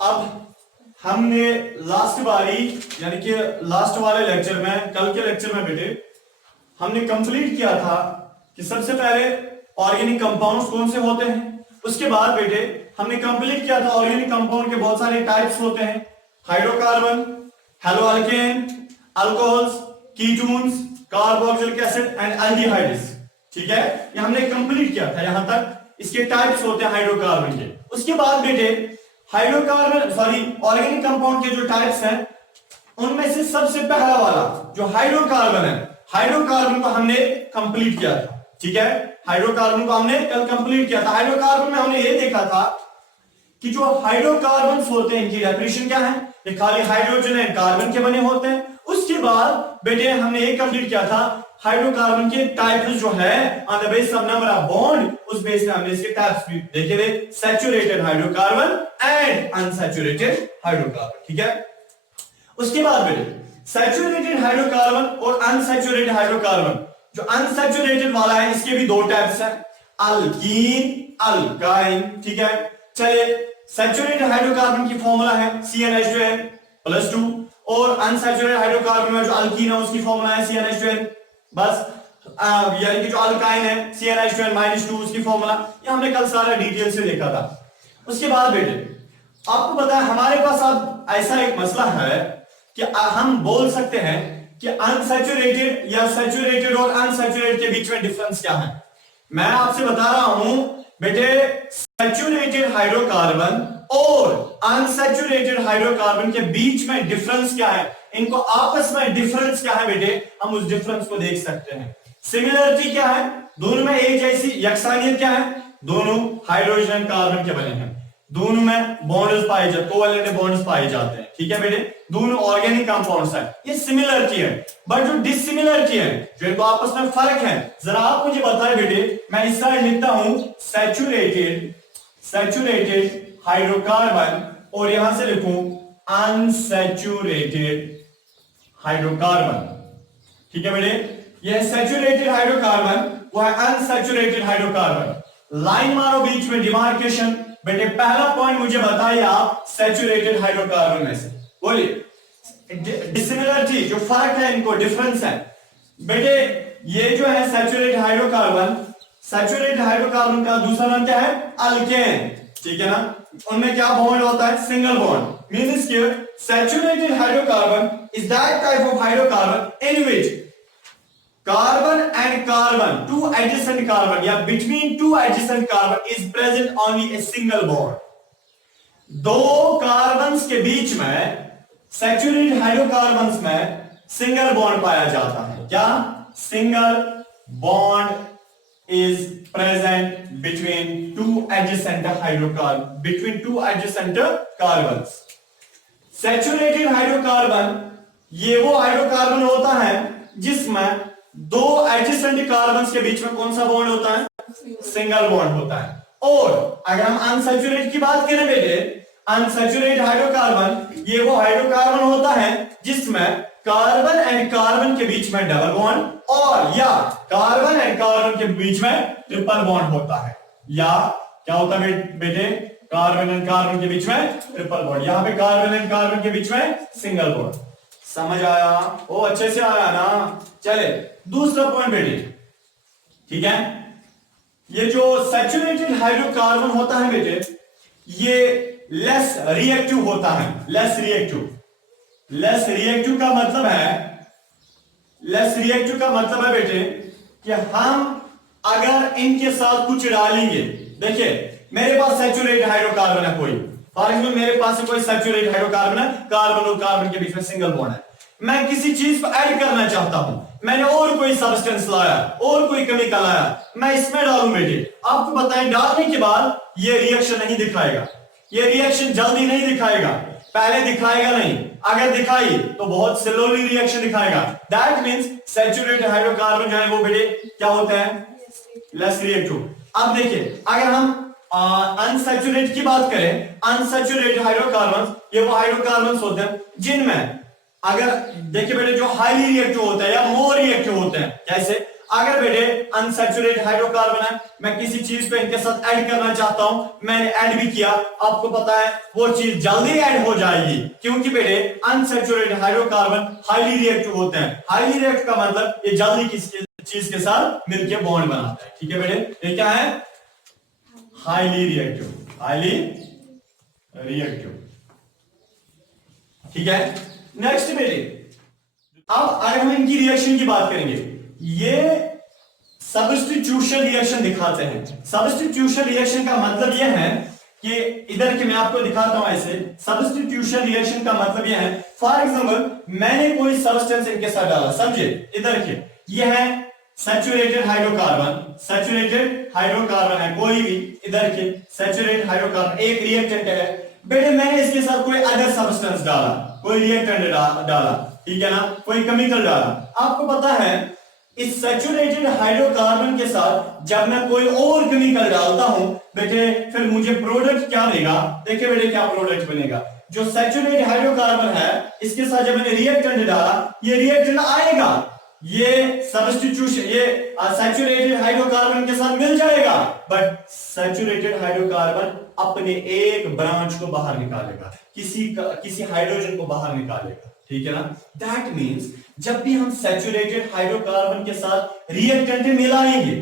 अब हमने लास्ट बारी यानी कि लास्ट वाले लेक्चर में, कल के लेक्चर में बेटे हमने कंप्लीट किया था कि सबसे पहले ऑर्गेनिक कंपाउंड्स कौन से होते हैं। उसके बाद बेटे हमने कंप्लीट किया था ऑर्गेनिक कंपाउंड के बहुत सारे टाइप्स होते हैं, hydrocarbon, haloalkane, alcohols, ketones, carboxylic acid and aldehydes. ठीक है, ये हमने कंप्लीट किया था, यहां तक इसके टाइप्स होते हैं हाइड्रोकार्बन के। उसके बाद बेटे हाइड्रोकार्बन ऑर्गेनिक कंपाउंड के जो टाइप्स हैं उनमें से सबसे पहला वाला जो हाइड्रोकार्बन है, हाइड्रोकार्बन को हमने कंप्लीट किया था। ठीक है, हाइड्रोकार्बन को हमने कल कंप्लीट किया था। हाइड्रोकार्बन में हमने ये देखा था कि जो हाइड्रोकार्बन होते हैं इनकी डेफिनेशन क्या है, ये खाली हाइड्रोजन एंड कार्बन के बने होते हैं। उसके बाद बेटे हमने ये कंप्लीट किया था हाइड्रोकार्बन के टाइप्स जो है on the basis of number of bond, उस बेस पे हमने इसके टाइप्स भी देखे थे, saturated hydrocarbon and unsaturated hydrocarbon. ठीक है, उसके बाद बेटे सैचुरेटेड हाइड्रोकार्बन और अनसैचुरेटेड हाइड्रोकार्बन, जो अनसैचुरेटेड वाला है इसके भी दो टाइप्स हैं, अल्कीन, अल्काइन। ठीक है, चलिए सैचुरेटेड हाइड्रोकार्बन की फॉर्मूला है CnH2n+2 और अनसैचुरेटेड हाइड्रोकार्बन में जो अल्कीन है उसकी फॉर्मूला है CnH2n बस, यानी कि जो अल्काइन है CnH2n-2 उसकी फॉर्मूला, ये हमने कल सारा डिटेल से देखा था। उसके बाद बेटे आपको पता है हमारे पास अब ऐसा एक मसला है कि हम बोल सकते हैं कि अनसैचुरेटेड या सैचुरेटेड और अनसैचुरेटेड के बीच में डिफरेंस क्या है। मैं आपसे बता रहा हूं बेटे सैचुरेटेड हाइड्रोकार्बन और अनसैचुरेटेड हाइड्रोकार्बन के बीच में डिफरेंस क्या है, इनको आपस में डिफरेंस क्या है बेटे, हम उस डिफरेंस को देख सकते हैं। सिमिलरिटी क्या है, दोनों में एक जैसी यकसानियत क्या है, दोनों हाइड्रोजन कार्बन के बने हैं, दोनों में बॉन्ड्स पाए जाते, कोवैलेंट बॉन्ड्स पाए जाते हैं। ठीक है बेटे, दोनों ऑर्गेनिक कंपाउंड्स हैं, ये सिमिलरिटी है। बट जो डिसिमिलरिटी है, जो इनको आपस में फर्क है, जरा आप मुझे बताएं बेटे। मैं इस साइड लिखता हूं सैचुरेटेड हाइड्रोकार्बन और यहां से लिखूं अनसैचुरेटेड हाइड्रोकार्बन। ठीक है बेटे, यह सैचुरेटेड हाइड्रोकार्बन, वो है अनसैचुरेटेड हाइड्रोकार्बन। लाइन मारो बीच में डिमार्केशन। बेटे पहला पॉइंट मुझे बताइए आप सैचुरेटेड हाइड्रोकार्बन में से, बोलिए डिसिमिलरिटी, जो फर्क है इनको, डिफरेंस है। बेटे ये जो है सैचुरेटेड हाइड्रोकार्बन का दूसरा नाम क्या है, अल्केन। ठीक है ना, उनमें क्या बॉन्ड होता है, सिंगल बॉन्ड। मींस कि saturated hydrocarbon is that type of hydrocarbon in which carbon and carbon, two adjacent carbon या between two adjacent carbon is present only a single bond. दो कार्बन्स के बीच में सैचुरेटेड हाइड्रोकार्बन्स में single bond पाया जाता है। क्या single bond is present between two adjacent hydrocarbon, between two adjacent carbons. Saturated hydrocarbon ये वो हाइड्रोकार्बन होता है जिसमें दो एडजेसेंट कार्बन्स के बीच में कौन सा बॉन्ड होता है, सिंगल बॉन्ड होता है। और अगर हम अनसैचुरेटेड की बात करें बेटे, अनसैचुरेटेड हाइड्रोकार्बन ये वो हाइड्रोकार्बन होता है जिसमें कार्बन एंड कार्बन के बीच में डबल बॉन्ड और या कार्बन एंड कार्बन के बीच में ट्रिपल बॉन्ड होता है, या क्या होता है बेटे, कार्बन एंड कार्बन के बीच में ट्रिपल बॉन्ड, यहां पे कार्बन एंड कार्बन के बीच में सिंगल बॉन्ड। समझ आया? ओ अच्छे से आया ना। चले दूसरा पॉइंट बेटे, ठीक है, ये जो सैचुरेटेड हाइड्रोकार्बन होता है बेटे, ये लेस रिएक्टिव होता है। लेस रिएक्टिव का मतलब है बेटे कि हम अगर इनके साथ कुछ डालेंगे, देखिए मेरे पास सैचुरेटेड हाइड्रोकार्बन है कोई, फॉर एग्जाम्पल मेरे पास कोई सैचुरेटेड हाइड्रोकार्बन है, कार्बन और कार्बन के बीच में सिंगल बॉन्ड है, मैं किसी चीज को ऐड करना चाहता हूं, मैंने और कोई सब्सटेंस लाया, और कोई केमिकल लाया, मैं इसमें डालूं बेटे, आपको बताएं डालने के बाद ये रिएक्शन नहीं दिखाएगा, ये रिएक्शन जल्दी नहीं दिखाएगा, पहले दिखाएगा नहीं, अगर दिखाई तो बहुत स्लोली रिएक्शन दिखाएगा। दैट मींस सैचुरेटेड हाइड्रोकार्बन जो है वो बेटे क्या होता है, लेस रिएक्टिव। अब देखिए अगर हम अनसैचुरेटेड की बात करें, अनसैचुरेटेड हाइड्रोकार्बन ये वो हाइड्रोकार्बन होते हैं जिनमें अगर देखिए बेटे जो हाईली रिएक्टिव होता है या मोर रिएक्टिव होते हैं, जैसे अगर बेटे अनसैचुरेटेड हाइड्रोकार्बन है, मैं किसी चीज को इनके साथ ऐड करना चाहता हूं, मैंने ऐड भी किया, आपको पता है वो चीज जल्दी ऐड हो जाएगी, क्योंकि बेटे अनसैचुरेटेड हाइड्रोकार्बन हाईली रिएक्टिव होते हैं। हाईली रिएक्टिव का मतलब ये जल्दी किसी चीज के साथ मिलकर बॉन्ड बनाता है। ठीक है बेटे, ये क्या है? Highly reactive, highly reactive. ठीक है, नेक्स्ट बेटे, अब अगर हम इनकी रिएक्शन की बात करेंगे, ये सब्स्टिट्यूशन रिएक्शन दिखाते हैं। सब्स्टिट्यूशन रिएक्शन का मतलब यह है कि इधर के मैं आपको दिखाता हूं ऐसे। सब्स्टिट्यूशन रिएक्शन का मतलब यह है, फॉर एग्जांपल मैंने कोई सब्सटेंस इनके साथ डाला, समझे? इधर के यह है सैचुरेटेड हाइड्रोकार्बन, सैचुरेटेड हाइड्रोकार्बन है कोई भी, इधर के सैचुरेटेड हाइड्रोकार्बन एक रिएक्टेंट है बेटे, मैंने इसके साथ कोई अदर सब्सटेंस डाला, कोई रिएक्टेंट डाला, ठीक है ना, कोई केमिकल डाला। आपको पता है इस सैचुरेटेड हाइड्रोकार्बन के साथ जब मैं कोई और केमिकल डालता हूं बेटे, फिर मुझे प्रोडक्ट क्या देगा? देखिए बेटे क्या प्रोडक्ट बनेगा। जो सैचुरेटेड हाइड्रोकार्बन है इसके साथ जब मैंने रिएक्टेंट डाला, ये रिएक्टेंट आएगा, ये सब्स्टिट्यूशन, ये सैचुरेटेड हाइड्रोकार्बन के साथ मिल जाएगा, बट सैचुरेटेड हाइड्रोकार्बन अपने एक ब्रांच को बाहर निकालेगा, किसी हाइड्रोजन को बाहर निकालेगा। ठीक है ना? दैट मींस जब भी हम सैचुरेटेड हाइड्रोकार्बन के साथ रिएक्टेंट मिलाएंगे,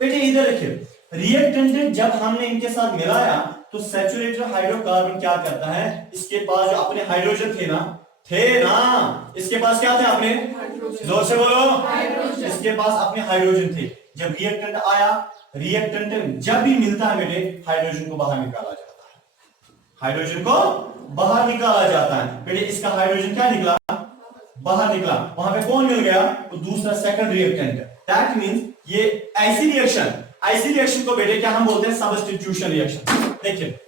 बेटे इधर देखिए, रिएक्टेंट जब हमने इनके साथ मिलाया तो सैचुरेटेड हाइड्रोकार्बन क्या करता है, इसके पास जो अपने हाइड्रोजन थे ना, इसके पास क्या थे अपने? जोर से बोलो, इसके पास अपने हाइड्रोजन थे। जब रिएक्टेंट आया, रिएक्टेंट जब भी मिलता है बेटे, हाइड्रोजन को बाहर निकाला जाता है, हाइड्रोजन को बाहर निकाला जाता है। बेटे इसका हाइड्रोजन क्या निकला? बाहर निकला। वहां पे कौन मिल गया? तो दूसरा सेकंड रिएक्टेंट। दैट मींस ये ऐसी रिएक्शन को बेटे क्या हम बोलते हैं? Substitution reaction. देखिए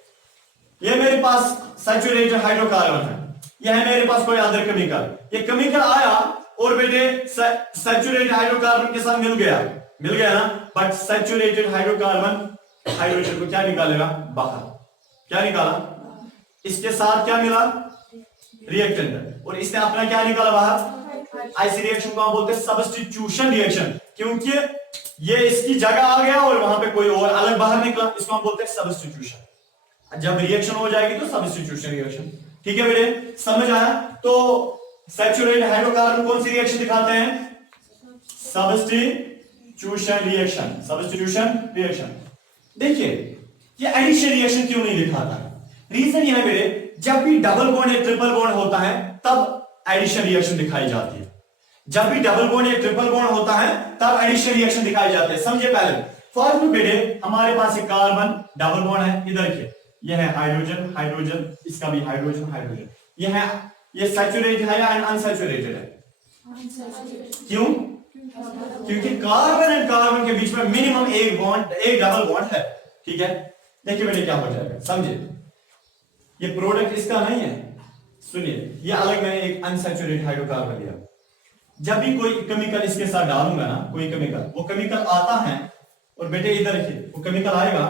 ये मेरे पास सैचुरेटेड हाइड्रोकार्बन है, यह है मेरे पास कोई अदर केमिकल, ये केमिकल आया और बेटे सैचुरेटेड हाइड्रोकार्बन के साथ मिल गया ना, बट सैचुरेटेड हाइड्रोकार्बन हाइड्रोजन को क्या निकालेगा? बाहर। क्या निकाला? इसके साथ क्या मिला? रिएक्टेंट, और इसने अपना क्या निकाला बाहर? ऐसी रिएक्शन को हम बोलते हैं सब्स्टिट्यूशन रिएक्शन, क्योंकि ये इसकी जगह आ गया और वहां पे कोई और अलग बाहर निकला, इसको हम बोलते हैं सब्स्टिट्यूशन। जब रिएक्शन हो जाएगी तो सब्स्टिट्यूशन रिएक्शन। ठीक है बेटे, समझ आया? तो सैचुरेटेड हाइड्रोकार्बन कौन सी रिएक्शन दिखाते हैं? Substitution reaction. देखिए ये एडिशन रिएक्शन क्यों नहीं दिखाता है? रीजन यह है बेटे, जब भी डबल बॉन्ड या ट्रिपल बॉन्ड होता है तब एडिशन रिएक्शन दिखाई जाती है। जब भी डबल बॉन्ड या ट्रिपल बॉन्ड होता है तब एडिशन रिएक्शन दिखाई जाती है। समझे पहले? फर्स्ट में बेटे हमारे पास एक कार्बन डबल बॉन्ड है, इधर के यह है हाइड्रोजन, इसका भी हाइड्रोजन, यह है, ये सैचुरेटेड है या अनसैचुरेटेड है? क्यों? क्योंकि कार्बन एंड कार्बन के बीच में मिनिमम एक डबल बॉन्ड है। ठीक है, देखिए बेटे क्या हो जाएगा, समझे? ये प्रोडक्ट इसका नहीं है, सुनिए, ये अलग मैंने एक अनसैचुरेटेड हाइड्रोकार्बन लिया। जब भी कोई केमिकल इसके साथ डालूंगा ना, कोई केमिकल, वो केमिकल आता है और बेटे इधर देखिए वो केमिकल आएगा,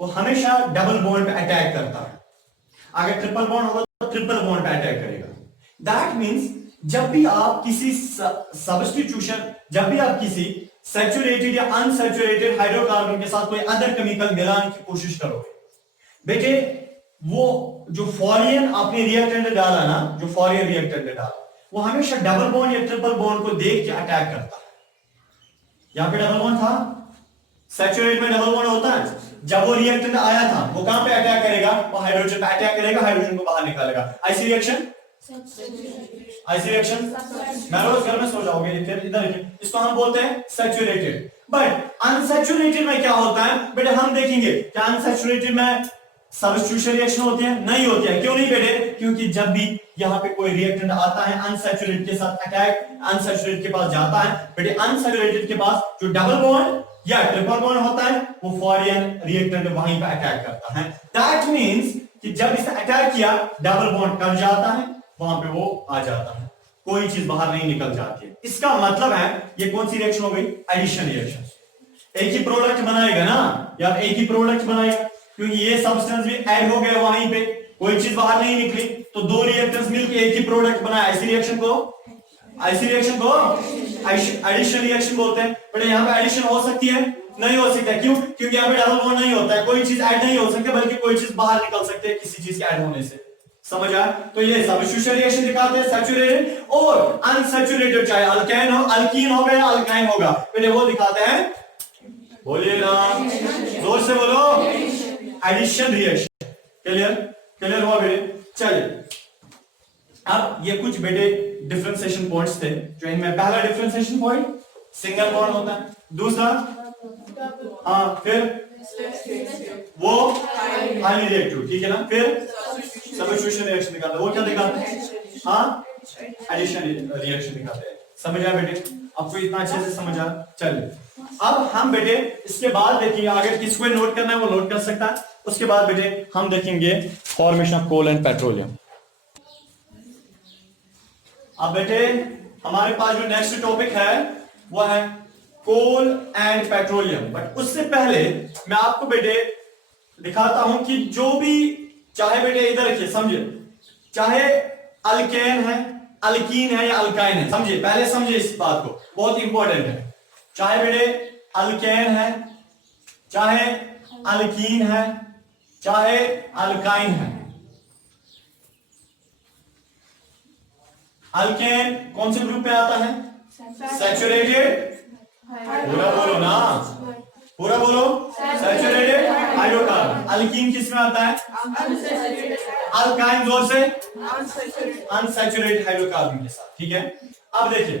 वो हमेशा डबल बॉन्ड पे अटैक करता है। अगर ट्रिपल बॉन्ड होगा तो ट्रिपल बॉन्ड पे अटैक करेगा। दैट मींस जब भी आप किसी सब्स्टिट्यूशन, जब भी आप किसी सैचुरेटेड या अनसैचुरेटेड हाइड्रोकार्बन के साथ कोई अदर केमिकल मिलाने की कोशिश करोगे बेटे, वो जो फॉरेन आपने रिएक्टेंट डाला ना, जो फॉरेन रिएक्टेंट डाला, वो हमेशा डबल बॉन्ड या ट्रिपल बॉन्ड को देख के अटैक करता है। यहां पे डबल बॉन्ड था, सैचुरेट में डबल बॉन्ड होता है, जब वो रिएक्टेंट आया था वो कहां पे अटैक करेगा? वो हाइड्रोजन पे अटैक करेगा, हाइड्रोजन को बाहर निकालेगा। ऐसी रिएक्शन मैं रोज घर में सो जाओगे, फिर इधर इसको हम बोलते हैं सैचुरेटेड। बट अनसैचुरेटेड में क्या होता है बेटे, हम देखेंगे क्या अनसैचुरेटेड में सब्स्टिट्यूशन रिएक्शन होती है? नहीं होती है। क्यों नहीं बेटे? क्योंकि जब भी यहाँ पे कोई रिएक्टेंट आता है अनसैचुरेटेड के साथ अटैक, अनसैचुरेटेड के पास जाता है बेटे, अनसैचुरेटेड के पास जो डबल बॉन्ड या ट्रिपल बॉन्ड होता है वो फॉरेन रिएक्टेंट वहीं पे अटैक करता है। दैट मींस कि जब इसने अटैक किया डबल बॉन्ड कर जाता है, वहां पे वो आ जाता है, कोई चीज बाहर नहीं निकल जाती है। इसका मतलब है ये कौन सी रिएक्शन हो गई? Addition reaction. एक ही प्रोडक्ट बनाएगा ना यार, एक ही प्रोडक्ट बनाएगा, क्योंकि ये सब्सटेंस भी ऐड हो गया वहीं पे, कोई चीज बाहर नहीं निकली, तो दो रिएक्टेंट्स मिलकर एक ही प्रोडक्ट बनाया। ऐसी रिएक्शन को ऐसी रिएक्शन को एडिशन रिएक्शन बोलते हैं। बट यहाँ पे एडिशन हो सकती है, नहीं हो सकता है। क्यों? क्योंकि यहाँ पे डबल बॉन्ड नहीं होता है, कोई चीज ऐड नहीं हो सकती, बल्कि कोई चीज बाहर निकल सकती है किसी चीज के ऐड होने से। समझ आया? तो ये सब्स्टिट्यूशन रिएक्शन दिखाते हैं, सैचुरेटेड और अनसैचुरेटेड, चाहे अल्केन हो, अल्कीन होगा या अल्काइन होगा, पहले वो दिखाते हैं। बोलिए ना, जोर से बोलो, एडिशन रिएक्शन। क्लियर? क्लियर हुआ बेटे? चलिए, अब ये कुछ बेटे डिफरेंशिएशन पॉइंट्स थे जो इनमें, पहला डिफरेंशिएशन पॉइंट सिंगल बॉन्ड होता है, दूसरा फिर वो हाईली रिएक्टिव, ठीक है ना, फिर सब्स्टिट्यूशन रिएक्शन दिखाते हैं, वो क्या दिखाते हैं? एडिशन रिएक्शन दिखाते हैं। समझ आया बेटे? आपको इतना अच्छे से समझ आया? चलिए, अब हम बेटे इसके बाद देखिए, अगर किसको नोट करना है वो नोट कर सकता है। उसके बाद बेटे हम देखेंगे formation of coal and petroleum. अब बेटे हमारे पास जो नेक्स्ट टॉपिक है वो है कोल एंड पेट्रोलियम। बट उससे पहले मैं आपको बेटे दिखाता हूं कि जो भी, चाहे बेटे इधर रखिए, समझे, चाहे अल्केन है, अल्कीन है या अल्काइन है, समझिए, पहले समझिए इस बात को, बहुत इंपॉर्टेंट है। चाहे बेटे अल्केन है, चाहे अल्कीन है, चाहे अल्काइन है। अल्केन कौन से ग्रुप में आता है? सैचुरेटेड, पूरा बोलो ना, पूरा बोलो, सैचुरेटेड हाइड्रोकार्बन। अल्कीन किस में आता है? अल्काइन, जोर से, अनसैचुरेटेड हाइड्रोकार्बन के साथ, ठीक है। अब देखिए,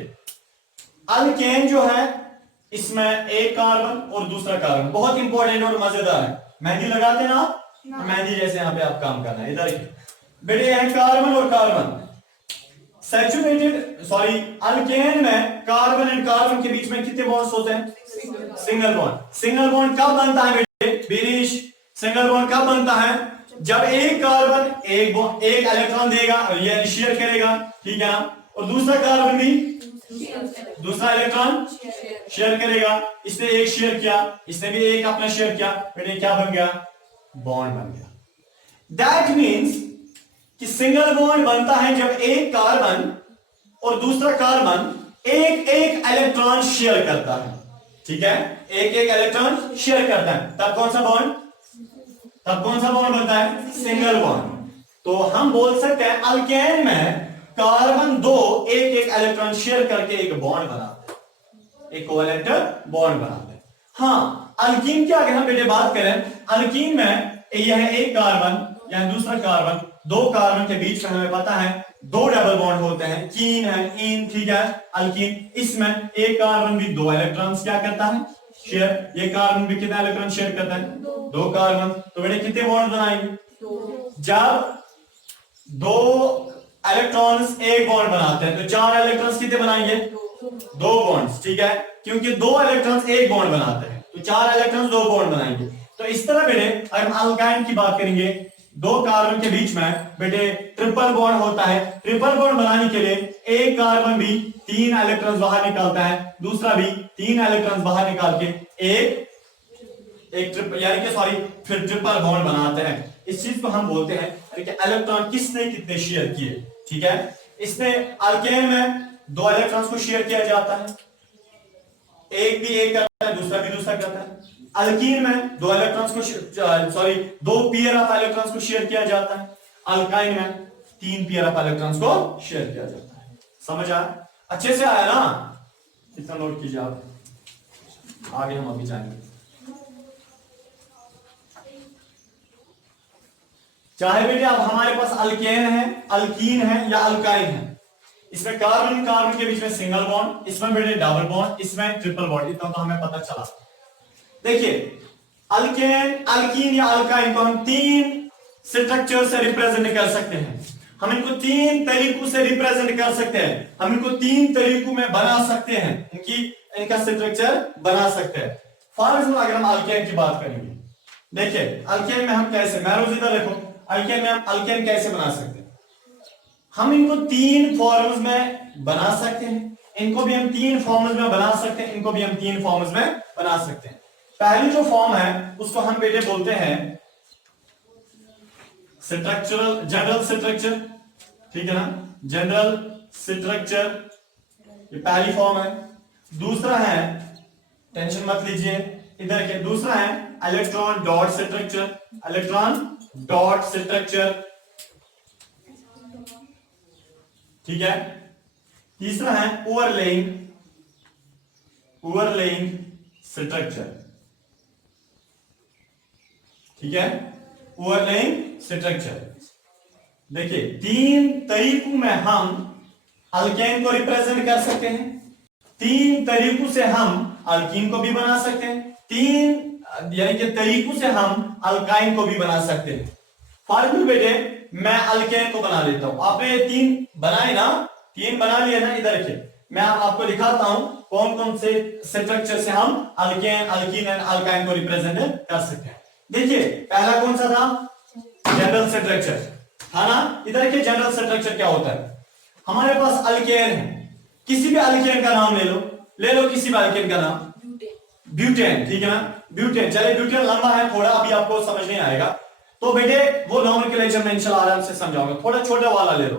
अल्केन जो है इसमें एक कार्बन और दूसरा कार्बन, बहुत इंपॉर्टेंट और मजेदार है। मेहंदी लगाते हैं ना आप, मेहंदी जैसे यहाँ पे आप काम करना है। इधर बेटे है कार्बन और कार्बन, सैचुरेटेड, सॉरी, अल्केन में कार्बन एंड कार्बन के बीच में कितने बॉन्ड्स होते हैं? Single bond. सिंगल बॉन्ड कब बनता है बेटे? बीरिश, सिंगल बॉन्ड कब बनता है? जब एक कार्बन एक इलेक्ट्रॉन देगा और ये शेयर करेगा, ठीक है ना, और दूसरा कार्बन भी दूसरा इलेक्ट्रॉन शेयर करेगा। इसने एक शेयर किया, इसने भी एक अपना शेयर किया, बेटे क्या बन गया? बॉन्ड बन गया। दैट मीन्स कि सिंगल बॉन्ड बनता है जब एक कार्बन और दूसरा कार्बन एक एक इलेक्ट्रॉन शेयर करता है, ठीक है, एक एक इलेक्ट्रॉन शेयर करता है, तब कौन सा बॉन्ड? तब कौन सा बॉन्ड बनता है? Single bond. तो हम बोल सकते हैं अल्केन में कार्बन दो एक एक इलेक्ट्रॉन शेयर करके एक बॉन्ड बनाते हैं, एक कोवैलेंट बॉन्ड बनाते हैं। हाँ, अल्कीन की अगर हम बेटे बात करें, अल्कीन में यह एक कार्बन या दूसरा कार्बन, दो कार्बन के बीच में हमें पता है दो डबल बॉन्ड होते हैं, कीन है, इन, ठीक है, अल्कीन। इसमें एक कार्बन भी दो इलेक्ट्रॉन्स क्या करता है? शेयर। ये कार्बन भी कितना इलेक्ट्रॉन शेयर करता है? दो कार्बन। तो बेटे कितने बॉन्ड बनाएंगे? जब दो इलेक्ट्रॉन्स एक बॉन्ड बनाते हैं तो चार इलेक्ट्रॉन्स कितने बनाएंगे? दो बॉन्ड्स, ठीक है, क्योंकि दो इलेक्ट्रॉन्स एक बॉन्ड बनाते हैं तो चार इलेक्ट्रॉन्स दो बॉन्ड बनाएंगे। तो इस तरह बेटे अगर हम अल्काइन की बात करेंगे, दो कार्बन के बीच में बेटे ट्रिपल बॉन्ड होता है। ट्रिपल बॉन्ड बनाने के लिए एक कार्बन भी तीन इलेक्ट्रॉन्स बाहर निकालता है, दूसरा भी तीन इलेक्ट्रॉन्स बाहर निकाल के एक ट्रिपल, यानी कि सॉरी, फिर ट्रिपल बॉन्ड बनाते हैं। इस चीज को हम बोलते हैं कि इलेक्ट्रॉन किसने कितने शेयर किए, ठीक है। इसने अल्केन में दो इलेक्ट्रॉन्स को शेयर किया जाता है, एक भी एक करता है, दूसरा भी दूसरा करता है। अल्कीन में दो इलेक्ट्रॉन्स को, सॉरी, दो पेयर ऑफ इलेक्ट्रॉन्स को शेयर किया जाता है। अल्काइन में तीन पेयर ऑफ इलेक्ट्रॉन्स को शेयर किया जाता है। समझ आया? अच्छे से आया ना? इतना नोट कीजिए आप, आगे हम अभी जाएंगे। चाहे बेटे अब हमारे पास अल्केन है, अल्कीन है या अल्काइन है, इसमें कार्बन कार्बन के बीच में सिंगल बॉन्ड, इसमें बेटे डबल बॉन्ड, इसमें ट्रिपल बॉन्ड, इतना तो हमें पता चला। देखिए, अल्केन, अल्कीन या अल्काइन को हम तीन स्ट्रक्चर से रिप्रेजेंट कर सकते हैं। हम इनको तीन तरीकों से रिप्रेजेंट कर सकते हैं, हम इनको तीन तरीकों में बना सकते हैं, इनका स्ट्रक्चर बना सकते हैं। फॉर एग्जाम्पल अगर हम अल्केन की बात करेंगे, देखिए अल्केन में हम कैसे, मैरोज इधर देखो, अल्केन में हम अल्केन कैसे बना सकते हैं? हम इनको तीन फॉर्म्स में बना सकते हैं, इनको भी हम तीन फॉर्म्स में बना सकते हैं, इनको भी हम तीन फॉर्म्स में बना सकते हैं। पहली जो फॉर्म है उसको हम बेटे बोलते हैं स्ट्रक्चरल, जनरल स्ट्रक्चर, ठीक है ना, जनरल स्ट्रक्चर ये पहली फॉर्म है। दूसरा है, टेंशन मत लीजिए, इधर के दूसरा है electron dot structure, electron dot structure, ठीक है। तीसरा है ओवरलेइंग स्ट्रक्चर, ठीक है, ओवरलेइंग स्ट्रक्चर। देखिए 3 तरीकों में हम अल्केन को रिप्रेजेंट कर सकते हैं, 3 तरीकों से हम अल्कीन को भी बना सकते हैं, 3 यानी कि तरीकों से हम अल्काइन को भी बना सकते हैं। फॉर एग्जाम्पल बेटे मैं अल्केन को बना लेता हूं, आपने 3 बनाए ना, 3 बना लिए ना, इधर रखिए मैं आपको दिखाता हूं कौन कौन से स्ट्रक्चर से हम अल्केन, अल्कीन एंड अल्काइन को रिप्रेजेंट कर सकते हैं। देखिए पहला कौन सा था, जनरल स्ट्रक्चर था ना। इधर के जनरल स्ट्रक्चर क्या होता है, हमारे पास अल्केन है, किसी भी अल्केन का नाम ले लो किसी भी अल्केन का नाम, ब्यूटेन, ठीक है ना, ब्यूटेन। चलिए ब्यूटेन लंबा है थोड़ा, अभी आपको समझ नहीं आएगा, तो बेटे वो नॉमेनक्लेचर में इंशाल्लाह आराम से समझाऊंगा। थोड़ा छोटा वाला ले लो,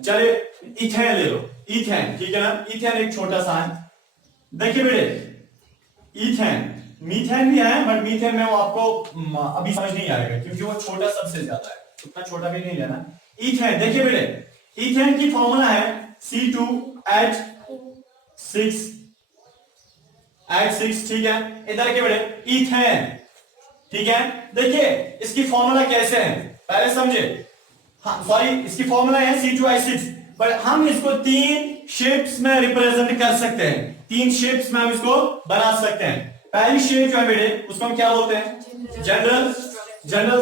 चलिए इथेन ले लो, इथेन, ठीक है ना, इथेन एक छोटा सा है। देखिए बेटे इथेन, मीथेन भी है बट मीथेन में वो आपको अभी समझ नहीं आएगा क्योंकि वो छोटा सबसे ज्यादा है, उतना छोटा भी नहीं लेना। इथेन, देखिए बेटे इथेन की फॉर्मूला है C2H6, ठीक है। इधर के बेटे इथेन, ठीक है। देखिए इसकी फॉर्मूला कैसे है पहले समझे, हाँ सॉरी इसकी फॉर्मूला है C2H6, बट हम इसको 3 शेप्स में रिप्रेजेंट कर सकते हैं, 3 शेप्स में हम इसको बना सकते हैं। पहली शेप जो है बेटे उसको हम क्या बोलते हैं, जनरल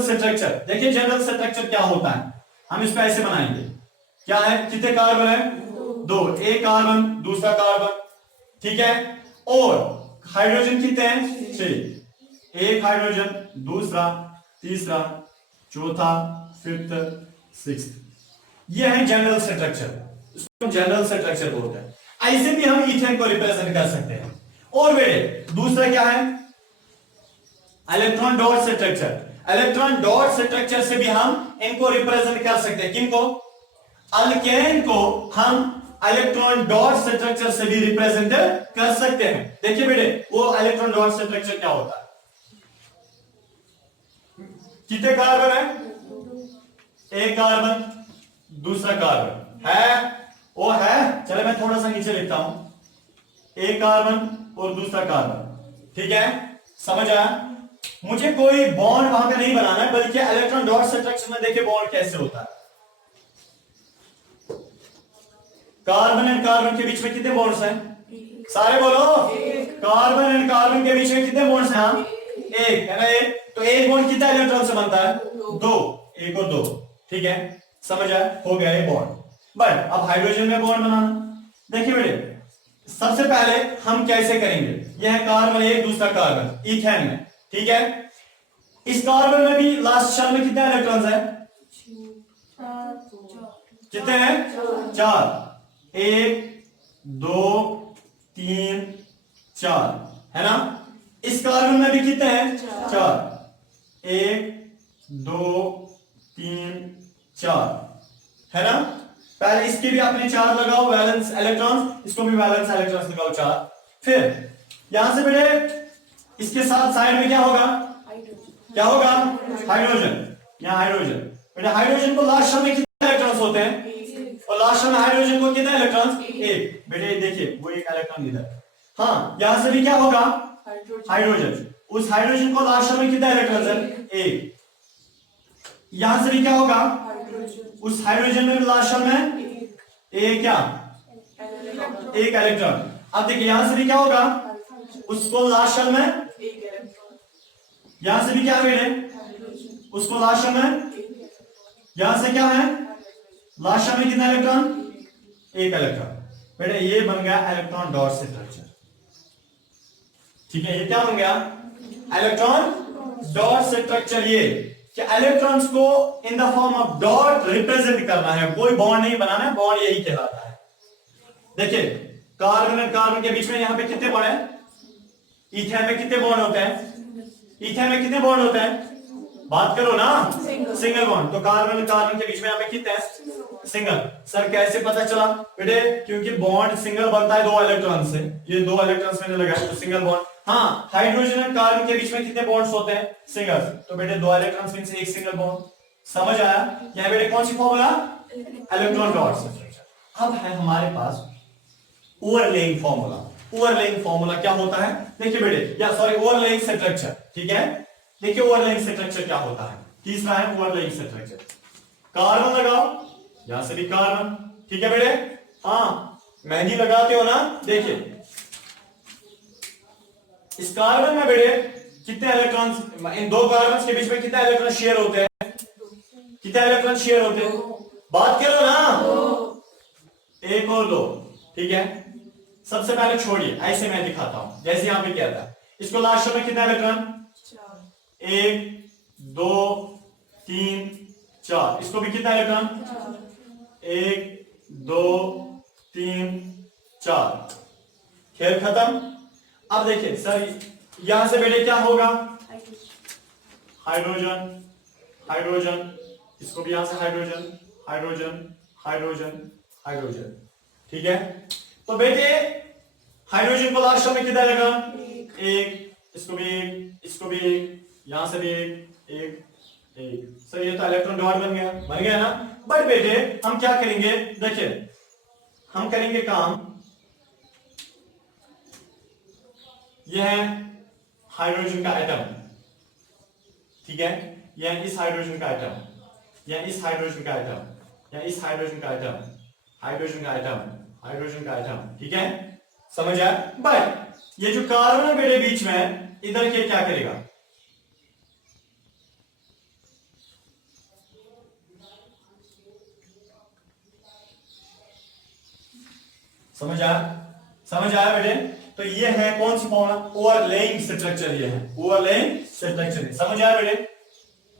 स्ट्रक्चर। देखिए जनरल स्ट्रक्चर क्या होता है, हम इसको ऐसे बनाएंगे, क्या है, कितने कार्बन है, 2, एक कार्बन दूसरा कार्बन, ठीक है, और हाइड्रोजन कितने हैं, 6, एक हाइड्रोजन दूसरा तीसरा चौथा फिफ्थ सिक्स्थ, ये है जनरल स्ट्रक्चर, इसको जनरल स्ट्रक्चर बोलते हैं। ऐसे भी हम इथेन को रिप्रेजेंट कर सकते हैं। और बेटे दूसरा क्या है, electron dot structure. Electron dot structure से भी हम इनको रिप्रेजेंट कर सकते हैं, किनको, अल्केन को हम इलेक्ट्रॉन डॉट स्ट्रक्चर से भी रिप्रेजेंट कर सकते हैं। देखिए बेटे वो इलेक्ट्रॉन डॉट स्ट्रक्चर क्या होता है, कितने कार्बन है, एक कार्बन दूसरा कार्बन है, वो है, चले मैं थोड़ा सा नीचे लिखता हूं, एक कार्बन और दूसरा कार्बन, ठीक है, समझ आया। मुझे कोई बॉन्ड वहां पे नहीं बनाना है, बल्कि इलेक्ट्रॉन डॉट स्ट्रक्चर में देखिए बॉन्ड कैसे होता है। कार्बन एंड कार्बन के बीच में कितने बॉन्ड्स हैं, सारे बोलो, कार्बन एंड कार्बन के बीच में कितने बॉन्ड्स हैं, एक है ना, एक, तो एक बॉन्ड कितना इलेक्ट्रॉन से बनता है, 2, एक और 2, ठीक है, समझ आया, हो गया ये बॉन्ड। बट अब हाइड्रोजन में बॉन्ड बनाना, देखिए बेटे सबसे पहले हम कैसे करेंगे, यह है कार्बन एक दूसरा कार्बन इथेन में, ठीक है। इस कार्बन में भी लास्ट शेल में कितने इलेक्ट्रॉन्स हैं, कितने हैं, 4, 1 2 3 4, है ना। इस कार्बन में भी कितने हैं, 4, 1 2 3 4, है ना। पहले इसके भी अपने 4 लगाओ वैलेंस इलेक्ट्रॉन्स, इसको भी वैलेंस इलेक्ट्रॉन्स लगाओ 4। फिर यहां से बेटे इसके साथ साइड में क्या होगा, क्या होगा, हाइड्रोजन, यहाँ हाइड्रोजन, बेटे हाइड्रोजन को लास्ट शेल में कितने इलेक्ट्रॉन्स होते हैं, और लास्ट शेल में हाइड्रोजन को कितने इलेक्ट्रॉन्स, 1, बेटे देखिए वो एक इलेक्ट्रॉन इधर, हाँ यहां से भी क्या होगा, हाइड्रोजन, उस हाइड्रोजन को लास्ट शेल में कितने इलेक्ट्रॉन्स है, 1, यहां से भी क्या होगा, उस हाइड्रोजन में लास्ट शेल में एक क्या, एक इलेक्ट्रॉन। अब देखिए यहां से भी क्या होगा, उसको लास्ट शेल में, यहां से भी क्या है, उसको लास्ट शेल में, यहां से क्या है, लास्ट शेल में कितना इलेक्ट्रॉन, एक इलेक्ट्रॉन। बेटे ये बन गया इलेक्ट्रॉन डॉट स्ट्रक्चर, ठीक है, ये क्या बन गया, इलेक्ट्रॉन डॉट स्ट्रक्चर। ये कि इलेक्ट्रॉन्स को in the form of dot represent करना है, कोई बॉन्ड नहीं बनाना है, बॉन्ड यही कहलाता है। देखिए कार्बन और कार्बन के बीच में यहां पे कितने बॉन्ड है, इथेन में कितने बॉन्ड होते हैं, इथेन में कितने बॉन्ड होते हैं, बात करो ना, सिंगल बॉन्ड। तो कार्बन और कार्बन के बीच में यहां पे कितने हैं, सिंगल। सर कैसे पता चला बेटे? क्योंकि बॉन्ड सिंगल बनता है 2 इलेक्ट्रॉन से, ये 2 इलेक्ट्रॉन मैंने लगाया तो सिंगल बॉन्ड। हाँ, हाइड्रोजन और कार्बन के बीच में कितने बॉन्ड्स होते हैं? सिंगल। तो बेटे 2 इलेक्ट्रॉन मींस एक सिंगल बॉन्ड। समझ आया? यहाँ बेटे कौन सी फॉर्मूला? Electron dot structure. अब है हमारे पास ओवरलेइंग फॉर्मूला। ओवरलेइंग फॉर्मूला क्या होता है? देखिए बेटे, या सॉरी ओवरलेइंग स्ट्रक्चर, ठीक है। देखिए ओवरलेइंग स्ट्रक्चर क्या होता है। तीसरा है ओवरलेइंग स्ट्रक्चर। कार्बन लगाओ, यहां से भी कार्बन, ठीक है बेटे। हाँ, मेहंदी लगाते हो ना, देखिए इस कार्बन में बेटे कितने इलेक्ट्रॉन, इन 2 कार्बन के बीच में कितने इलेक्ट्रॉन शेयर होते हैं? कितने इलेक्ट्रॉन शेयर होते हैं? बात करो ना। 1 और 2, ठीक है। सबसे पहले छोड़िए, ऐसे मैं दिखाता हूं जैसे यहां पे क्या था। इसको लास्ट में कितना इलेक्ट्रॉन? 1 2 3 4। इसको भी कितना इलेक्ट्रॉन? 1 2 3 4। खेल खत्म। अब देखिए सर, यहां से बेटे क्या होगा? हाइड्रोजन हाइड्रोजन, इसको भी यहां से हाइड्रोजन हाइड्रोजन हाइड्रोजन हाइड्रोजन, ठीक है। तो बेटे हाइड्रोजन को लास्ट में कितना लगा? 1। इसको भी 1, इसको भी 1, यहां से भी 1 1। सर ये तो इलेक्ट्रॉन डॉट बन गया ना। बट बेटे हम क्या करेंगे? देखिए हम करेंगे काम, यह है हाइड्रोजन का एटम, ठीक है। यह इस हाइड्रोजन का एटम, यह इस हाइड्रोजन का एटम, यह इस हाइड्रोजन का एटम, हाइड्रोजन का एटम, हाइड्रोजन का एटम, ठीक है। समझ आया? बट ये जो कार्बन है बेटे बीच में, इधर के क्या करेगा? समझ आया? समझ आया बेटे? तो ये है कौन सी फॉर्मूला? ओवरलेइंग स्ट्रक्चर। ये है ओवरलेइंग स्ट्रक्चर। समझ आया बेटे?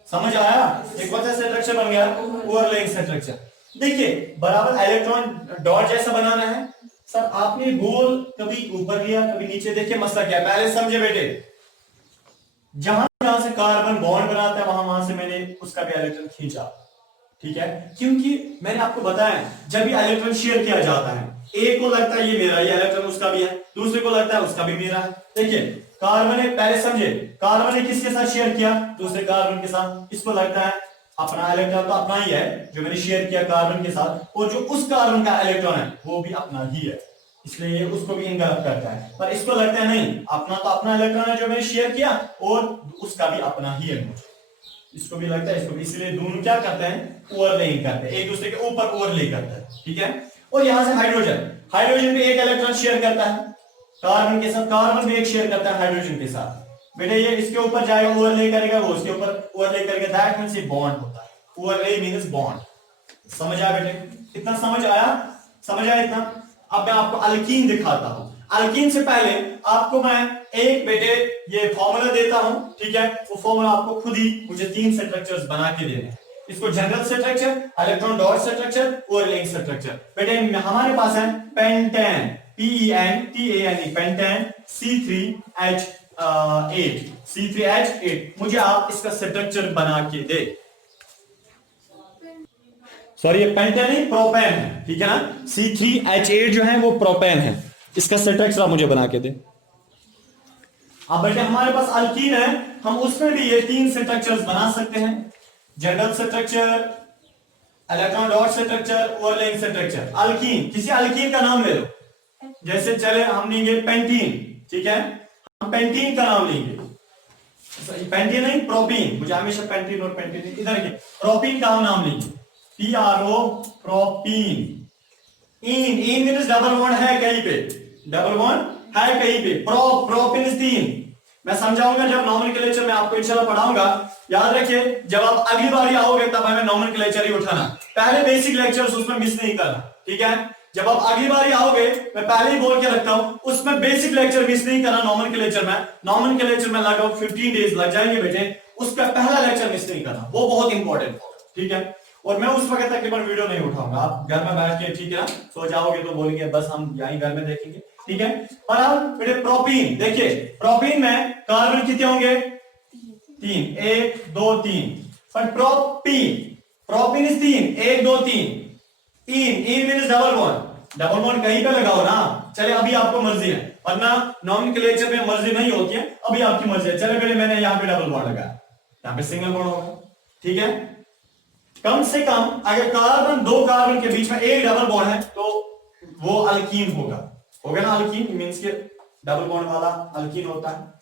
समझ आया? एक कौन सा स्ट्रक्चर बन गया? ओवरलेइंग स्ट्रक्चर। देखिए बराबर इलेक्ट्रॉन डॉट जैसा बनाना है। सर आपने गोल कभी ऊपर लिया कभी नीचे, देखिए मसला क्या है पहले समझे बेटे। जहां जहां से कार्बन बॉन्ड बनाता है वहां से मैंने उसका भी इलेक्ट्रॉन खींचा, ठीक है। क्योंकि मैंने आपको बताया जब भी इलेक्ट्रॉन शेयर किया जाता है, एक को लगता है ये मेरा, ये इलेक्ट्रॉन उसका भी है, दूसरे को लगता है उसका भी मेरा है। देखिए कार्बन ने, पहले समझे, कार्बन ने किसके साथ शेयर किया? दूसरे कार्बन के साथ। इसको लगता है अपना इलेक्ट्रॉन तो अपना ही है जो मैंने शेयर किया कार्बन के साथ, और जो उस कार्बन का इलेक्ट्रॉन है वो भी अपना ही है, इसलिए ये उसको भी इनकलप करता है। पर इसको लगता है नहीं, अपना तो अपना इलेक्ट्रॉन है जो मैंने शेयर किया, और उसका भी अपना ही है मुझे, इसको भी लगता है इसको भी, इसलिए दोनों क्या करते हैं? ओवरलेइंग करते हैं, एक दूसरे के ऊपर ओवरले करते हैं, ठीक है। और यहां से हाइड्रोजन, हाइड्रोजन भी एक इलेक्ट्रॉन शेयर करता है कार्बन के साथ, कार्बन भी एक शेयर करता है हाइड्रोजन के साथ। बेटे ये इसके ऊपर जाएगा ओवरले करेगा, वो उसके ऊपर ओवरले करेगा, दैट मींस ये बॉन्ड होता है। Overlay means bond. समझ आया बेटे? इतना समझ आया? समझ आया इतना? अब मैं आपको अल्कीन दिखाता हूं। अल्कीन से पहले आपको मैं एक बेटे ये फॉर्मूला देता हूं, ठीक है। वो फॉर्मूला आपको खुद ही मुझे 3 स्ट्रक्चर्स बना के देने हैं। इसको general structure, electron dot structure, overlaying structure. बेटे हमारे पास है pentane, PENTANE, pentane C3H8, C3H8। मुझे आप इसका स्ट्रक्चर बना के दे। सॉरी ये पेंटेन नहीं, प्रोपेन है, ठीक है ना। C3H8 जो है वो प्रोपेन है, इसका स्ट्रक्चर आप मुझे बना के दे। अब बेटे हमारे पास अल्कीन है, हम उसमें भी ये 3 स्ट्रक्चर्स बना सकते हैं, general structure, electron dot structure, overlaying structure. Alkene, किसी अल्कीन का नाम ले लो, जैसे चले हम लेंगे पेंटीन, ठीक है। हम पेंटीन का नाम लेंगे, पेंटीन नहीं प्रोपीन, मुझे हमेशा पेंटीन और पेंटीन इधर के, प्रोपीन का हम नाम लेंगे, PRO, प्रोपीन। इन मींस डबल बॉन्ड है कहीं पे, डबल बॉन्ड है कहीं पे। प्रोपीन 3 मैं समझाऊंगा जब नॉमेनक्लेचर में आपको इंशाल्लाह पढ़ाऊंगा। याद रखिए जब आप अगली बार आओगे तब हमें नॉमेनक्लेचर ही उठाना, पहले बेसिक लेक्चर्स उसमें मिस नहीं करना, ठीक है। जब आप अगली बार आओगे मैं पहले ही बोल के रखता हूं, उसमें बेसिक लेक्चर मिस नहीं करना। नॉमेनक्लेचर में लगभग 15 डेज लग जाएंगे बेटे, उसका पहला लेक्चर मिस नहीं करना, वो बहुत इंपॉर्टेंट होगा, ठीक है। और मैं उस वक्त तकरीबन वीडियो नहीं उठाऊंगा, आप घर में बैठ के, ठीक है ना, सो जाओगे तो बोलेंगे बस हम यहीं घर में देखेंगे, ठीक है। और अब बेटे प्रोपीन, देखिए प्रोपीन में कार्बन कितने होंगे? 3, 1 2 3। पर propene 3, 1 2 3, ene means double bond. Double bond कहीं पे लगाओ ना, चले अभी आपको मर्जी है, वरना नॉमेनक्लेचर में मर्जी नहीं होती है, अभी आपकी मर्जी है। चले पहले मैंने यहाँ पे डबल बॉन्ड लगाया, यहाँ पे सिंगल बॉन्ड होगा, ठीक है। कम से कम अगर कार्बन, दो कार्बन के बीच में एक डबल बॉन्ड है तो वो अल्कीन होगा ना, अल्कीन मीन्स के डबल बॉन्ड वाला अल्कीन होता है।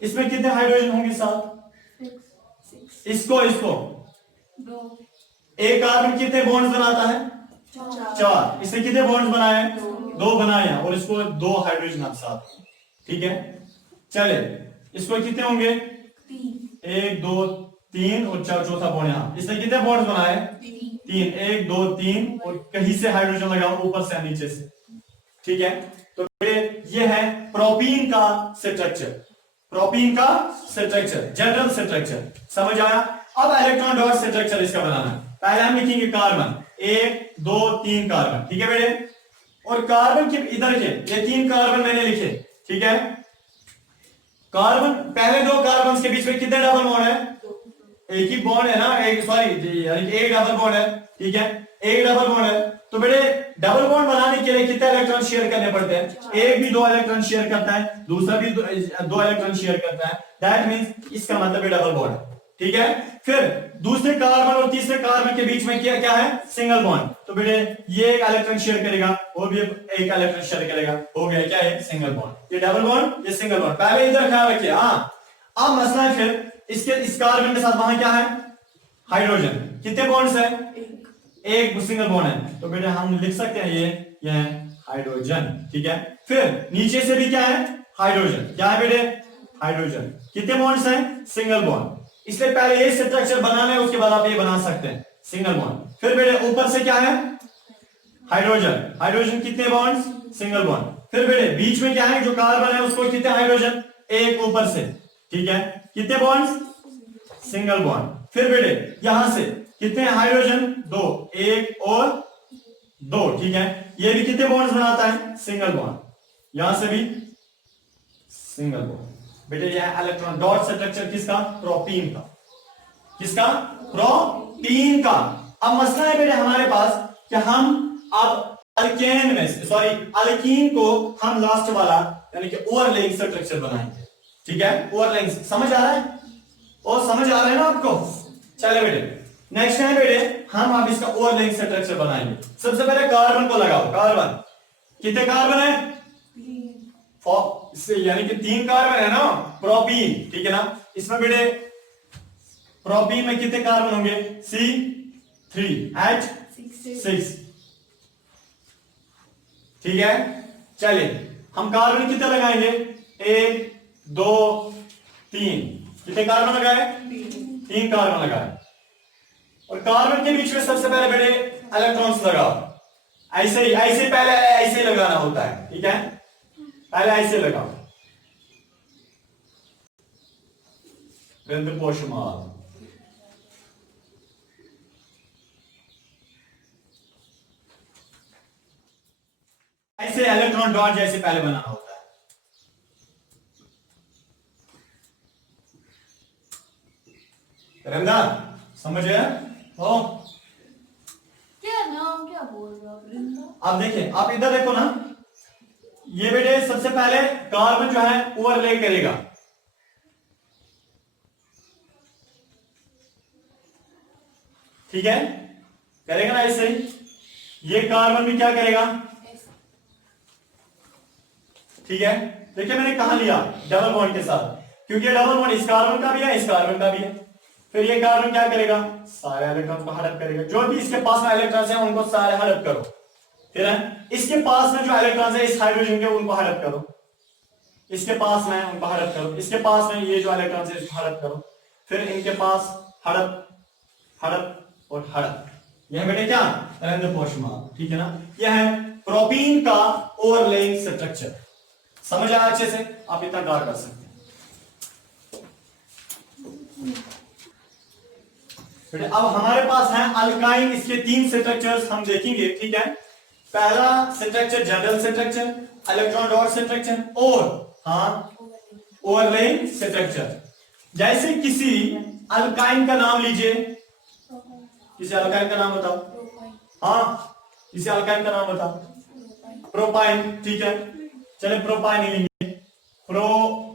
इसमें कितने हाइड्रोजन होंगे साथ? इसको एक कार्बन कितने बॉन्ड्स बनाता है? चार। इसने कितने बॉन्ड्स बनाए? दो बनाए हैं, और इसको दो हाइड्रोजन आप साथ, ठीक है। चले इसको कितने होंगे? एक दो तीन और चौथा बॉन्ड यहाँ। इसने कितने बॉन्ड्स बनाए? तीन। एक दो तीन, और कहीं से हाइड्रोजन लगाओ, ऊपर से नीचे से, ठीक है। तो ये है प्रोपीन का स्ट्रक्चर, प्रोपीन का स्ट्रक्चर, जनरल स्ट्रक्चर, समझ आया। अब इलेक्ट्रॉन डॉट स्ट्रक्चर इसका बनाना है। पहले हम लिखेंगे कार्बन, एक दो तीन कार्बन, ठीक है बेटे। और कार्बन के इधर के ये तीन कार्बन मैंने लिखे, ठीक है। कार्बन, पहले दो कार्बन के बीच में कितने डबल बॉन्ड है? एक ही बॉन्ड है ना, एक एक डबल बॉन्ड है, ठीक है, एक डबल बॉन्ड है। तो बेटे डबल बॉन्ड बनाने के लिए कितने इलेक्ट्रॉन शेयर करने पड़ते हैं? एक भी दो इलेक्ट्रॉन शेयर करता है, दूसरा भी दो इलेक्ट्रॉन शेयर करता है, दैट मींस इसका मतलब है डबल बॉन्ड, ठीक है। फिर दूसरे कार्बन और तीसरे कार्बन के बीच में क्या है? Single bond. तो बेटे ये एक इलेक्ट्रॉन शेयर करेगा, वो भी एक इलेक्ट्रॉन शेयर करेगा, हो गया क्या है? Single bond. ये डबल बॉन्ड, ये सिंगल बॉन्ड, पहले इधर ख्याल रखिए। हाँ, अब मसला है फिर इसके, इस कार्बन के साथ वहां क्या है? हाइड्रोजन। कितने बॉन्ड्स है? एक सिंगल बॉन्ड है, तो बेटे हम लिख सकते हैं ये है हाइड्रोजन, ठीक है। फिर नीचे से भी क्या है? हाइड्रोजन। क्या है बेटे? हाइड्रोजन। कितने बॉन्ड्स हैं? Single bond. इसलिए पहले ये स्ट्रक्चर बनाना है, उसके बाद आप ये बना सकते हैं, सिंगल बॉन्ड। फिर बेटे ऊपर से क्या है? हाइड्रोजन। हाइड्रोजन कितने बॉन्ड्स? Single bond. फिर बेटे बीच में क्या है? जो कार्बन है उसको कितने हाइड्रोजन? एक ऊपर से, ठीक है। कितने बॉन्ड्स? Single bond. फिर बेटे यहां से कितने हाइड्रोजन? दो, एक और दो, ठीक है। ये भी कितने बॉन्ड्स बनाता है? Single bond. यहां से भी सिंगल बॉन्ड। बेटे यह इलेक्ट्रॉन डॉट स्ट्रक्चर किसका? प्रोपीन का। किसका? प्रोपीन का। अब मसला है बेटे हमारे पास कि हम अब अल्केन में, सॉरी अल्कीन को हम लास्ट वाला यानी कि ओवरलेइंग स्ट्रक्चर बनाएंगे, ठीक है। ओवरलेइंग समझ आ रहा है? और समझ आ रहा है ना आपको? चले बेटे नेक्स्ट है बेटे हम अब इसका ओवरलेइंग स्ट्रक्चर बनाएंगे। सबसे पहले कार्बन को लगाओ। कार्बन कितने कार्बन है? यानी कि तीन कार्बन है ना, प्रोपीन, ठीक है ना। इसमें बेटे प्रोपीन में कितने कार्बन होंगे? C3H6, ठीक है। चलिए हम कार्बन कितने लगाएंगे? एक दो तीन। कितने कार्बन लगाए? तीन कार्बन लगाए। और कार्बन के बीच में सबसे पहले बेटे इलेक्ट्रॉन्स लगाओ। ऐसे पहले ऐसे लगाना होता है, ठीक है। पहले ऐसे लगाओ, पोषमाल, ऐसे इलेक्ट्रॉन डॉट जैसे पहले बनाना होता है। रंदा समझ गया? हो क्या नाम क्या बोल रहा वृंदा? आप देखिए, आप इधर देखो ना, ये बेटे सबसे पहले कार्बन जो है ओवरले करेगा, ठीक है, करेगा ना ऐसे ही। ये कार्बन भी क्या करेगा? ठीक है। देखिए मैंने कहा लिया डबल बॉन्ड के साथ, क्योंकि डबल बॉन्ड इस कार्बन का भी है, इस कार्बन का भी है। फिर ये कार्बन क्या करेगा? सारे इलेक्ट्रॉन को हड़प करेगा। जो भी इसके पास में इलेक्ट्रॉन्स हैं उनको सारे हड़प करो। फिर है इसके पास में जो इलेक्ट्रॉन्स है इस हाइड्रोजन के, उनको हड़प करो। इसके पास में उनको हड़प करो। इसके पास में ये जो इलेक्ट्रॉन्स है इसको हड़प करो। फिर इनके पास हड़प, हड़प और हड़प। यह बेटे क्या? पोषमाल, ठीक है ना। यह है प्रोपीन का ओवरलेइंग स्ट्रक्चर। समझ आया अच्छे से? आप इतना ड्रा कर सकते हैं। अब हमारे पास है अल्काइन, इसके तीन स्ट्रक्चर्स हम देखेंगे, ठीक है। पहला structure general structure, electron dot structure, और हाँ ओवरलेइंग स्ट्रक्चर। जैसे किसी अल्काइन का नाम लीजिए, किसी अल्काइन का नाम बताओ। हाँ इसे अल्काइन का नाम बता। प्रोपाइन, ठीक है, चले प्रोपाइन ही लेंगे। प्रोपाइन,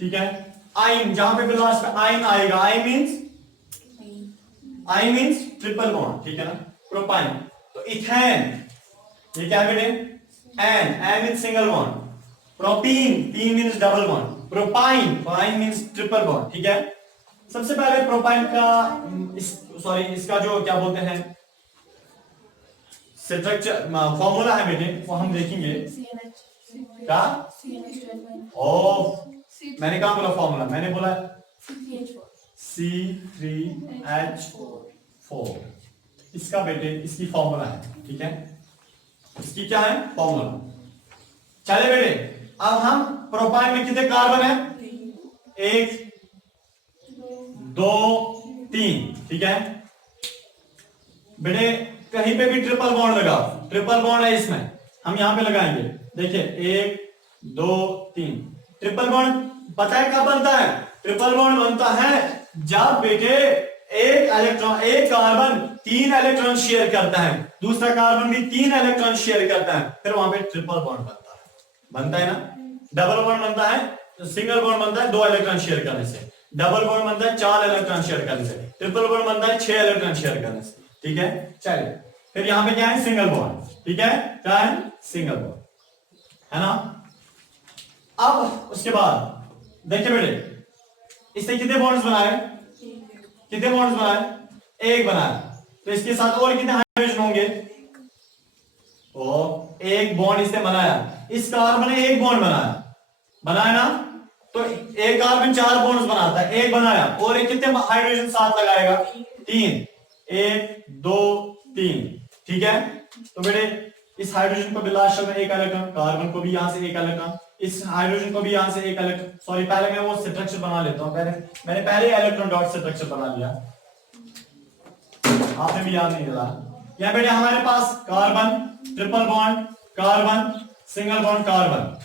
ठीक है। आइन, जहां पे भी लास्ट में आइन आएगा, आई मींस ट्रिपल बॉन्ड, ठीक है ना। प्रोपाइन, तो इथेन, ये क्या बेटे, ane, ane means single bond. Propene, पी means double bond. Propyne, pine means triple bond, ठीक है। सबसे पहले प्रोपाइन का इसका जो क्या बोलते हैं स्ट्रक्चर फॉर्मूला है बेटे, वो हम देखेंगे। क्या? ओ, मैंने कहा बोला फॉर्मूला, मैंने बोला C3H4, इसका बेटे इसकी फॉर्मूला है, ठीक है। इसकी क्या है फॉर्मूला। चले बेटे, अब हम प्रोपाइन में कितने कार्बन है, 1 2 3, ठीक है बेटे। कहीं पे भी ट्रिपल बॉन्ड लगाओ, ट्रिपल बॉन्ड है इसमें, हम यहां पे लगाएंगे। देखिए 1 2 3, ट्रिपल बॉन्ड पता है कब बनता है? ट्रिपल बॉन्ड बनता है जब बेटे एक कार्बन 3 इलेक्ट्रॉन शेयर करता है, दूसरा कार्बन भी 3 इलेक्ट्रॉन शेयर करता है, फिर वहां पे ट्रिपल बॉन्ड बनता है ना। डबल बॉन्ड बनता है, तो सिंगल बॉन्ड बनता है 2 इलेक्ट्रॉन शेयर करने से, डबल बॉन्ड बनता है 4 इलेक्ट्रॉन शेयर करने से, ट्रिपल बॉन्ड बनता है 6 इलेक्ट्रॉन शेयर करने से, ठीक है। चलिए फिर यहां पे क्या है, सिंगल बॉन्ड, ठीक है, क्या है, सिंगल बॉन्ड, है ना। अब उसके बाद देखिए बेटे, इससे कितने बॉन्ड्स बनाए, कितने बॉन्ड्स बनाए, 1 बनाया, तो इसके साथ और कितने हाइड्रोजन होंगे, तो 1 बॉन्ड इससे बनाया, इस कार्बन ने 1 बॉन्ड बनाया ना, तो एक कार्बन 4 बॉन्ड्स बनाता है, 1 बनाया, और एक कितने हाइड्रोजन साथ लगाएगा, 3, 1 2 3, ठीक है। तो बेटे इस हाइड्रोजन को भी लास्ट में 1 इलेक्ट्रॉन, कार्बन को भी यहां से 1 इलेक्ट्रॉन, इस हाइड्रोजन को भी यहां से 1 इलेक्ट्रॉन, सॉरी पहले मैं वो स्ट्रक्चर बना लेता हूं, मैंने पहले इलेक्ट्रॉन डॉट स्ट्रक्चर बना लिया, आपने भी याद नहीं दिला। यहां बेटे हमारे पास carbon, triple bond, carbon, single bond, carbon.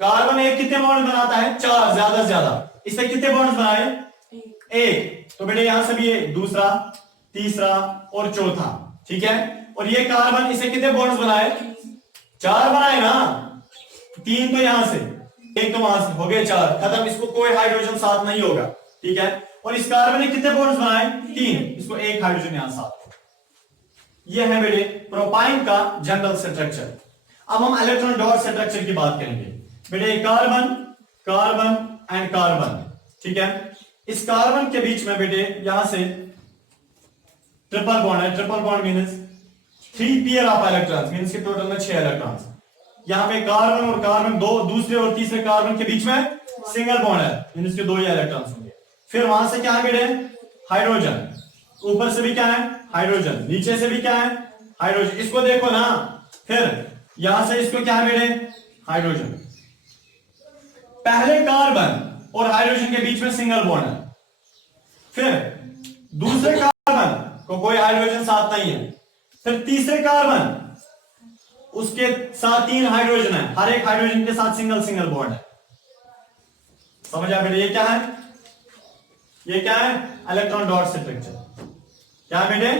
Carbon एक कितने बॉन्ड बनाता है, 4, ज्यादा से ज्यादा। इससे कितने बॉन्ड्स बनाए, 1, तो बेटे यहां से भी दूसरा, तीसरा और चौथा, ठीक है। और ये कार्बन, इसे कितने बॉन्ड्स बनाए, 4 बनाए ना, 3 तो यहां से, 1 तो वहां से, हो गए 4, खत्म, इसको कोई हाइड्रोजन साथ नहीं होगा, ठीक है। और इस कार्बन ने कितने बॉन्ड्स बनाए, 3, इसको 1 हाइड्रोजन यहां साथ। ये है बेटे प्रोपाइन का जनरल स्ट्रक्चर। अब हम इलेक्ट्रॉन डॉट स्ट्रक्चर की बात करेंगे बेटे, कार्बन, कार्बन एंड कार्बन, ठीक है। इस कार्बन के बीच में बेटे यहां से ट्रिपल बॉन्ड है, triple bond means 3 pair of electrons, means के टोटल में 6 इलेक्ट्रॉन्स। यहां पे कार्बन और कार्बन, दो दूसरे और तीसरे कार्बन के बीच में सिंगल बॉन्ड है, मींस के 2 ही इलेक्ट्रॉन्स होंगे। फिर वहां से क्या है बेटे, हाइड्रोजन, ऊपर से भी क्या है, हाइड्रोजन, नीचे से भी क्या है, हाइड्रोजन, इसको देखो ना। फिर यहां से इसको क्या है बेटे, हाइड्रोजन। पहले कार्बन और हाइड्रोजन के बीच में सिंगल बॉन्ड है, फिर दूसरे कार्बन को कोई हाइड्रोजन साथ नहीं है, फिर तीसरे कार्बन, उसके साथ 3 हाइड्रोजन है, हर एक हाइड्रोजन के साथ सिंगल सिंगल बॉन्ड है। समझ आया बेटे, ये क्या है, ये क्या है, इलेक्ट्रॉन डॉट स्ट्रक्चर। क्या है बेटे,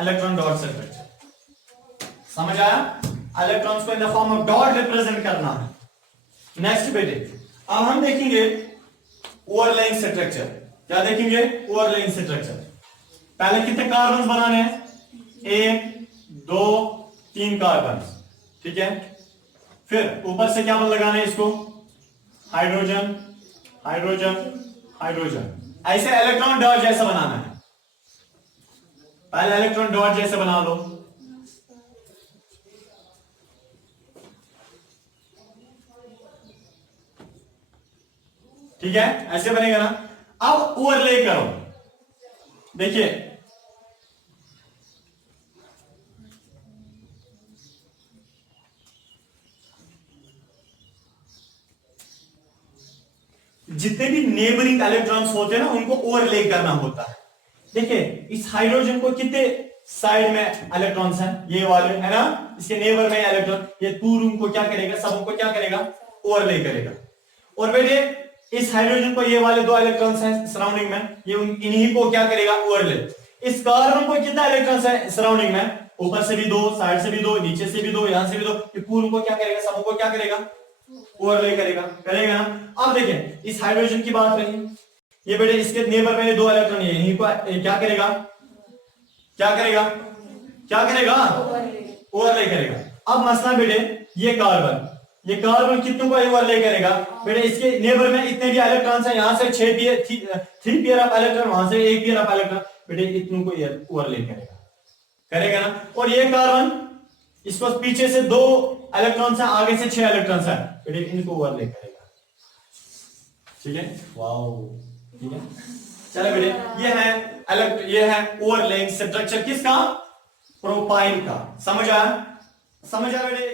इलेक्ट्रॉन डॉट स्ट्रक्चर। समझ आया, इलेक्ट्रॉन्स को in the form of dot represent करना है। नेक्स्ट बेटे, अब हम देखेंगे ओवरलेइंग स्ट्रक्चर। क्या देखेंगे, ओवरलेइंग स्ट्रक्चर। पहले कितने कार्बन बनाने हैं, 1 2 3 कार्बन, ठीक है। फिर ऊपर से क्या लगाना है इसको, हाइड्रोजन, हाइड्रोजन, हाइड्रोजन, ऐसे इलेक्ट्रॉन डॉट जैसा बनाना है। पहले इलेक्ट्रॉन डॉट जैसे बना लो, ठीक है, ऐसे बनेगा ना। अब ओवरले करो, देखिए जितने भी नेबरिंग इलेक्ट्रॉन्स होते हैं ना, उनको ओवरले करना होता है। देखिए इस हाइड्रोजन को कितने साइड में इलेक्ट्रॉन्स हैं, ये वाले है ना, इसके नेबर में इलेक्ट्रॉन, ये पूर्ण को क्या करेगा, सबको क्या करेगा, ओवरले करेगा। और बेटे इस हाइड्रोजन को, ये वाले 2 इलेक्ट्रॉन्स हैं सराउंडिंग में, ये इन्हीं को क्या करेगा, ओवरले। इस कार्बन को कितना इलेक्ट्रॉन्स है सराउंडिंग में, ऊपर से भी 2, साइड से भी 2, नीचे से भी 2, यहां से भी 2, ये पूर्ण को क्या करेगा, समूह को क्या करेगा, ओवरले करेगा ना। अब देखें इस हाइड्रोजन की बात रही, ये बेटे इसके नेबर में 2 इलेक्ट्रॉन है, इन्हीं को क्या करेगा, ओवरले करेगा। अब मसला बेटे ये कार्बन कितनों को ओवरले करेगा बेटे, इसके नेबर में इतने भी इलेक्ट्रॉन्स हैं, यहां से 3 पेयर ऑफ इलेक्ट्रॉन, वहां से 1 पेयर ऑफ इलेक्ट्रॉन, बेटे इतनों को ओवरले करेगा ना। और ये कार्बन, इसको पीछे से 2 इलेक्ट्रॉन्स हैं, आगे से 6 इलेक्ट्रॉन्स हैं, बेटे इनको ओवरले करेगा। ठीक है, वाओ, ठीक है। चलो बेटे ये है ओवरलेइंग स्ट्रक्चर किसका, प्रोपाइल का। समझ आया बेटे।